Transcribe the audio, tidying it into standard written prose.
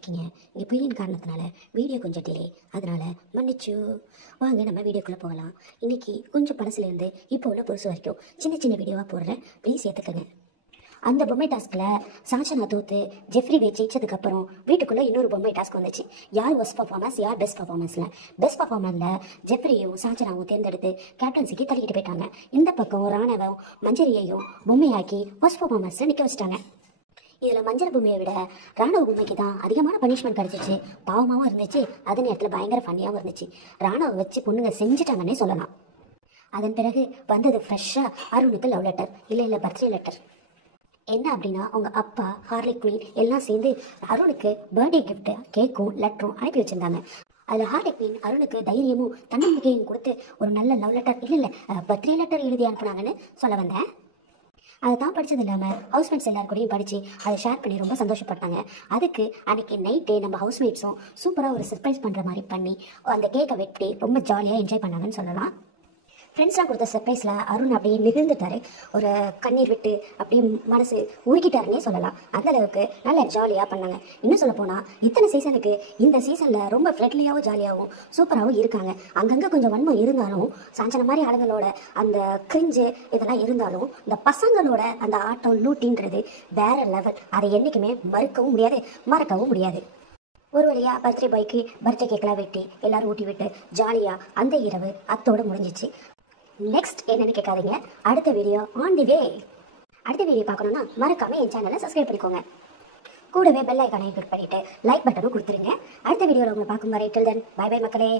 இருக்கீங்க. இங்கே புயலின் காரணத்தினால வீடியோ கொஞ்சம் டிலே, அதனால மன்னிச்சு. வாங்க நம்ம வீடியோக்குள்ளே போகலாம். இன்னைக்கு கொஞ்சம் பழசுலேருந்து இப்போ உள்ள புதுசு வரைக்கும் சின்ன சின்ன வீடியோவாக போடுறேன், ப்ளீஸ் ஏற்றுக்கங்க. அந்த பொம்மை டாஸ்கில் சாச்சனா தோத்து ஜெஃப்ரி ஜெயிச்சதுக்கப்புறம் வீட்டுக்குள்ளே இன்னொரு பொம்மை டாஸ்க் வந்துச்சு. யார் ஒஸ்ட் பர்ஃபார்மன்ஸ், யார் பெஸ்ட் பர்ஃபார்மன்ஸில். பெஸ்ட் பர்ஃபார்மன்ஸில் ஜெஃப்ரியும் சாச்சனாவும் தேர்ந்தெடுத்து கேப்டன்சிக்கு தள்ளிக்கிட்டு போயிட்டாங்க. இந்த பக்கம் ராணவம் மஞ்சரியையும் பொம்மையாக்கி ஒஸ்ட் பர்ஃபார்மன்ஸில் நிற்க வச்சுட்டாங்க. இதில் மஞ்சள் பொம்மையை விட ராணுவ பொம்மைக்கு தான் அதிகமான பனிஷ்மெண்ட் கிடச்சிச்சு. பாவமாகவும் இருந்துச்சு, அதே நேரத்தில் பயங்கர ஃபன்னியாகவும் இருந்துச்சு. ராணுவ வச்சு பொண்ணுங்க செஞ்சுட்டாங்கன்னே சொல்லலாம். அதன் பிறகு வந்தது ஃப்ரெஷ்ஷாக அருணுக்கு லவ் லெட்டர், இல்லை பர்த்டே லெட்டர். என்ன அப்படின்னா, அவங்க அப்பா ஹார்லி குயின் எல்லாம் சேர்ந்து அருணுக்கு பர்த்டே கிஃப்ட்டு கேக்கும் லெட்டரும் அனுப்பி வச்சுருந்தாங்க. அதில் ஹார்லி குயின் அருணுக்கு தைரியமும் தன்னம்பிக்கையும் கொடுத்து ஒரு நல்ல லவ் லெட்டர் இல்லை பர்த்டே லெட்டர் எழுதி அனுப்புனாங்கன்னு சொல்ல வந்தேன். அதை தான் படித்தது இல்லாமல் ஹவுஸ்மேட்ஸ் எல்லாருக்கூடையும் படித்து அதை ஷேர் பண்ணி ரொம்ப சந்தோஷப்பட்டாங்க. அதுக்கு அன்றைக்கி நைட்டே நம்ம ஹவுஸ்மேட்ஸும் சூப்பராக ஒரு சர்ப்ரைஸ் பண்ணுற மாதிரி பண்ணி அந்த கேக்கை வெட்டி ரொம்ப ஜாலியாக என்ஜாய் பண்ணாங்கன்னு சொல்லலாம். ஃப்ரெண்ட்ஸ்லாம் கொடுத்த சர்ப்ரைஸில் அருண் அப்படியே நிகழ்ந்துட்டார். ஒரு கண்ணீர் விட்டு அப்படியே மனசு உருக்கிட்டாருன்னே சொல்லலாம். அந்தளவுக்கு நல்ல ஜாலியாக பண்ணாங்க. இன்னும் சொல்ல போனால் இத்தனை சீசனுக்கு இந்த சீசனில் ரொம்ப ஃப்ரெண்ட்லியாகவும் ஜாலியாகவும் சூப்பராகவும் இருக்காங்க. அங்கங்கே கொஞ்சம் வன்மம் இருந்தாலும், சாஞ்சன மாதிரி ஆளுங்களோட அந்த கிரிஞ்சு இதெல்லாம் இருந்தாலும், இந்த பசங்களோட அந்த ஆட்டம் லூட்டின்றது வேற லெவல். அதை என்றைக்குமே மறுக்கவும் முடியாது, மறக்கவும் முடியாது. ஒரு வழியாக பர்த்டே பாய்க்கு பர்த்டே கேக்கெலாம் வெட்டி எல்லோரும் ஊட்டி விட்டு ஜாலியாக அந்த இரவு அத்தோடு முடிஞ்சிச்சு. நெக்ஸ்ட் என்னன்னு கேட்காதீங்க, அடுத்த வீடியோ ஆன் தி வே. அடுத்த வீடியோ பார்க்கணுன்னா மறக்காமல் என் சேனலை சப்ஸ்கிரைப் பண்ணிக்கோங்க. கூடவே பெல் ஐக்கானையும் கிளிக் பண்ணிவிட்டு லைக் பட்டனும் கொடுத்துருங்க. அடுத்த வீடியோவில் உங்களை பார்க்கும் வரை டில் தென் பை பை மக்களே.